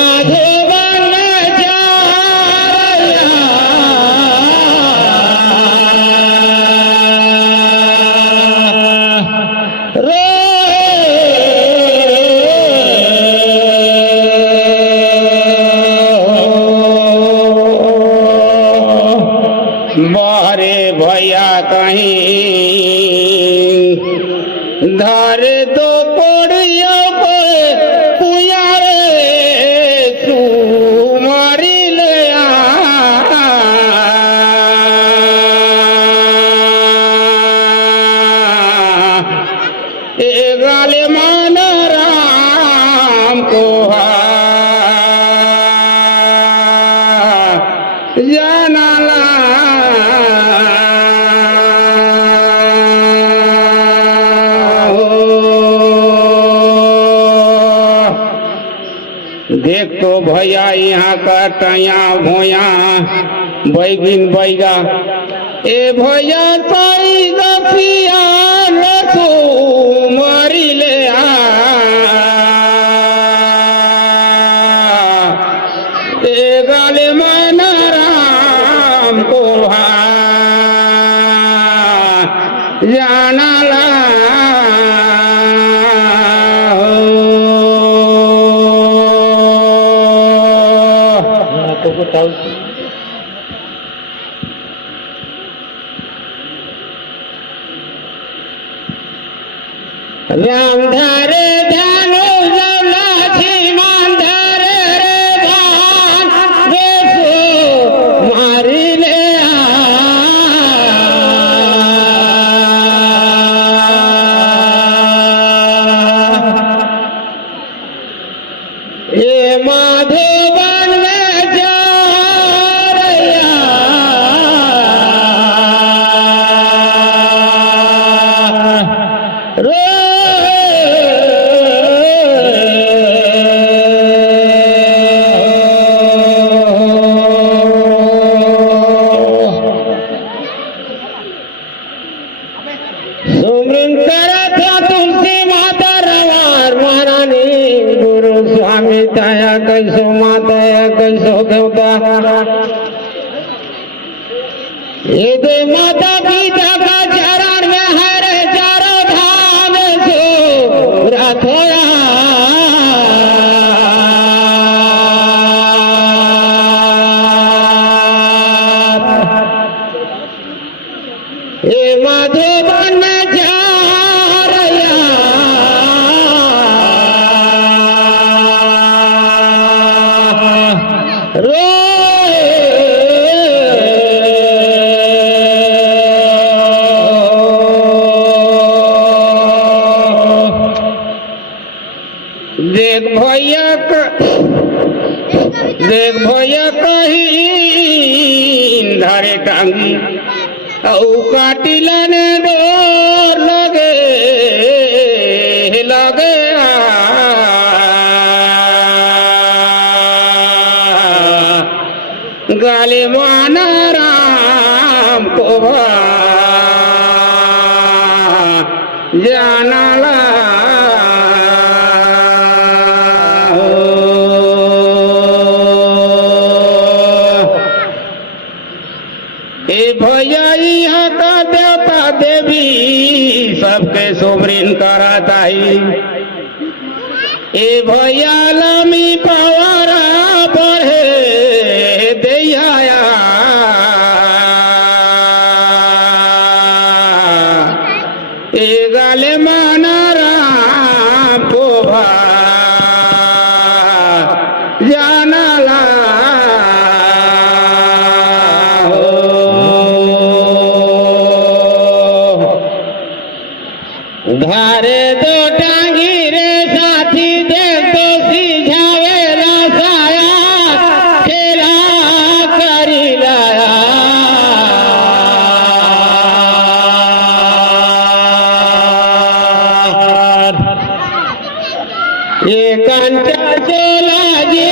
माधोबन चारैया बारे भैया कहीं धारे तो कोड़िया पे पुयारे सुमारी ले ए गाले मान राम को जाना देख तो भैया यहाँ का टया भोया बैगिन बैगा ए भैया पाई गफिया तो मारी ले ए गाले मन राम को जाना ला राम धरे ध्यानो जलाछि मान धरे रे ध्यान देखो मारी ले ए माधोबन में चारैया सुमरन करत तुलसी माता रवार महारानी गुरु स्वामी दया कैसो माता कैसो देवता ये दे माता पिता का चरण में है रे चारों धाम सो रथोया ए माधोबन में चारैया देख भैया कहीं धारे टांगी औ काटिलन डोर लगे लगे गाले माना राम को जाना ला ए भैया यहाँ का देवता देवी सबके सुमरन कराताई ए भैया लामी पवारा बढ़े दैया ए गाले माना राम को जाना ला धारे दो टांगी रे साथी देख तो सिझावे ला साया खेला करी लाया ये कंचा चोला जे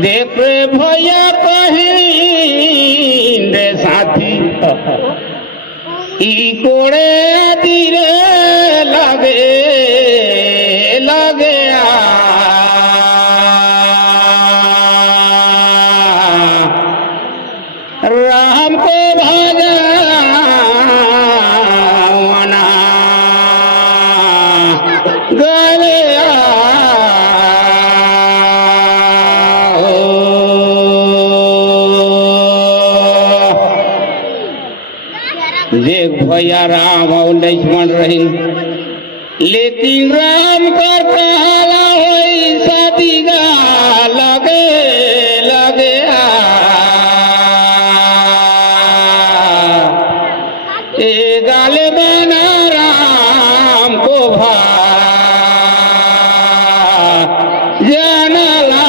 देख रे भैया कहीं रे साथी ई कोड़े धीरे लगे लगे राम को भगवाना गले देख भैया राम और लक्ष्मण रही लेकिन राम कर कहला होई शादी गा लगे लगे ए गाले बना राम को भा जानला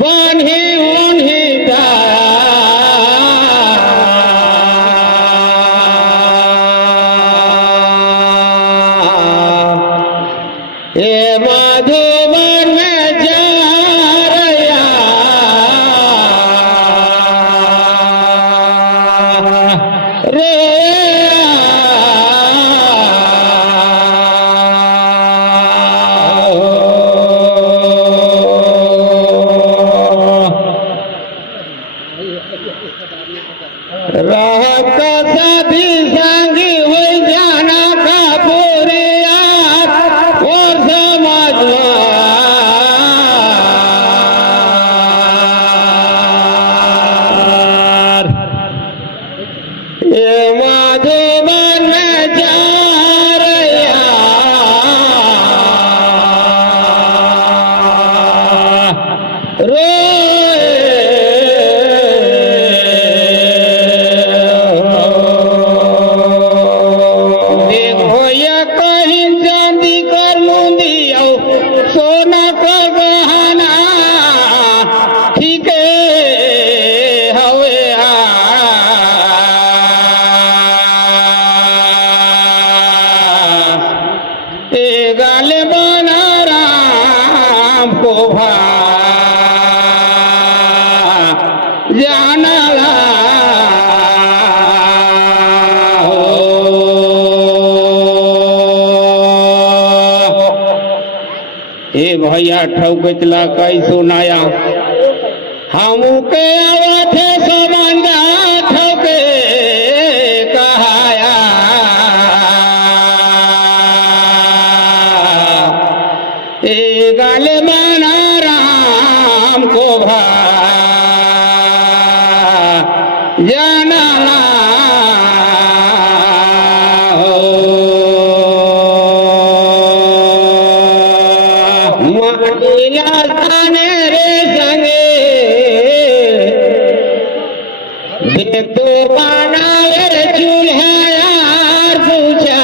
बन्ही उन्ही ए मधुबन में जा रया रे राम का साथी संगी हो जाना का पूरी और समाज ये मधुबन में जा रया रो सोना का गहना ठीक हवे ए गाले बना राम को भा जानला ए भैया ठौकला कैसो नया हम के आवथे समंगा ठौके कहाया ए गाले माना राम को भा जानला रे संगे तो बनाए चूल्हा यार पूछा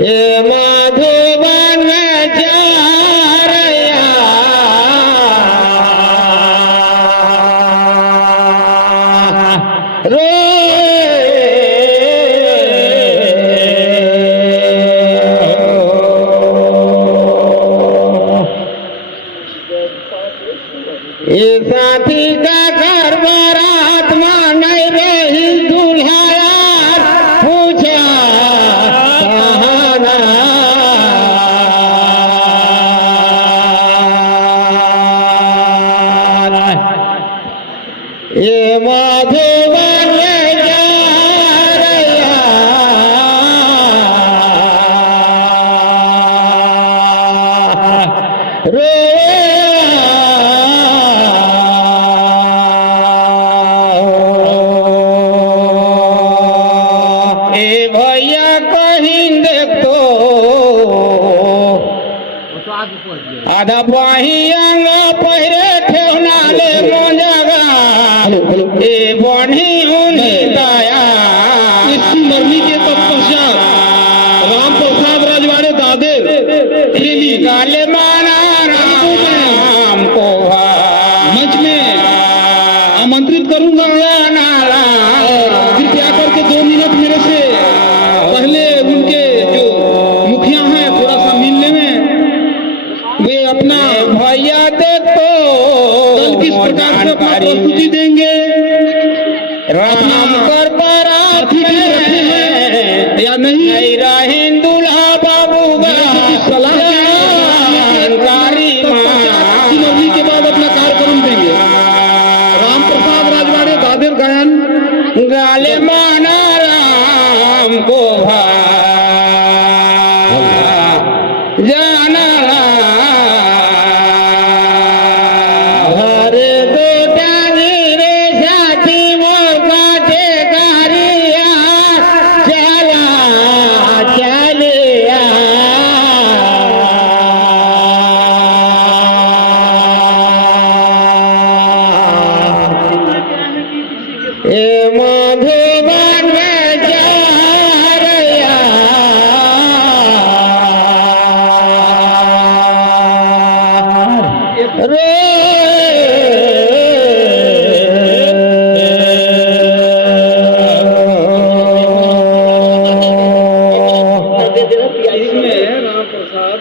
ए मधुबन में जा रया रो ये साथी का घर बारात में नहीं रही दूल्हा यार पूछा कहाना ये मधुबन में जा रया रो भैया कहीं देखो आधा पाही अंग पहिरे ठेवना ले मोजगा ए बनी उन्हीं दया इस मरनी के तत्पश्चात राम गाले माना राम को मंच में आमंत्रित करूंगा और कृपया करके 2 मिनट मेरे से पहले उनके जो मुखिया हैं थोड़ा सा मिलने में वे अपना भैया देखो कल किस प्रकार से अपना प्रस्तुति देंगे, राम कर बारात में या नहीं, रहें दूल्हा बाबू सलाह मर्जी के बाद अपना कार्यक्रम देंगे। राम प्रसाद राजवाड़े दादेर गायन गाले माना राम को जाना हरे बेटा रे साथी मोर काटे कारिया चला चलिया ए मधुबन में जा रया रे राम प्रसाद